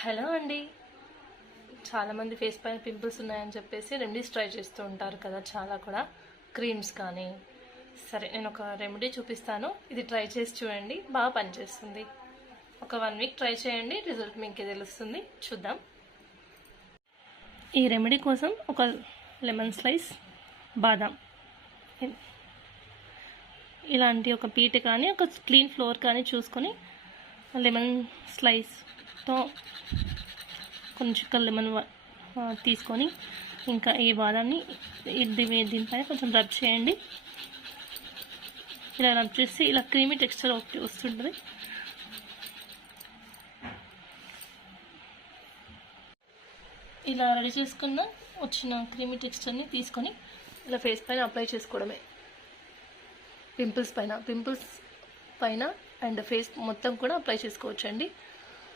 Hello అండి. చాలామంది face పైన పింపుల్స్ ఉన్నాయని చెప్పేసి రెమెడీస్ ట్రై చేస్తూ ఉంటారు కదా, చాలా కూడా క్రీమ్స్ కానీ. సరే, నేను ఒక రెమెడీ చూపిస్తాను, ఇది ట్రై చేసి చూడండి, బాగా పనిచేస్తుంది. ఒక 1 వీక్ ట్రై చేయండి, రిజల్ట్ మీకు తెలుస్తుంది. చూద్దాం. ఈ రెమెడీ కోసం ఒక లెమన్ స్లైస్, బాదాం, ఇలాంటి ఒక పీట కానీ ఒక క్లీన్ ఫ్లోర్ కానీ చూసుకొని లెమన్ స్లైస్తో కొంచెం లెమన్ తీసుకొని ఇంకా ఈ బాదాన్ని దీనిపైన కొంచెం రబ్ చేయండి. ఇలా రబ్ చేసి ఇలా క్రీమీ టెక్స్చర్ ఒకటి వస్తుంటుంది. ఇలా రెడీ చేసుకున్న వచ్చిన క్రీమీ టెక్స్చర్ని తీసుకొని ఇలా ఫేస్ పైన అప్లై చేసుకోవడమే. పింపుల్స్ పైన అండ్ ఫేస్ మొత్తం కూడా అప్లై చేసుకోవచ్చండి.